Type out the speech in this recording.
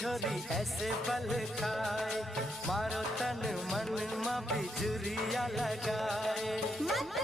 छोरी ऐसे पल खाए, मारो तन मन में बिजुरिया लगाए।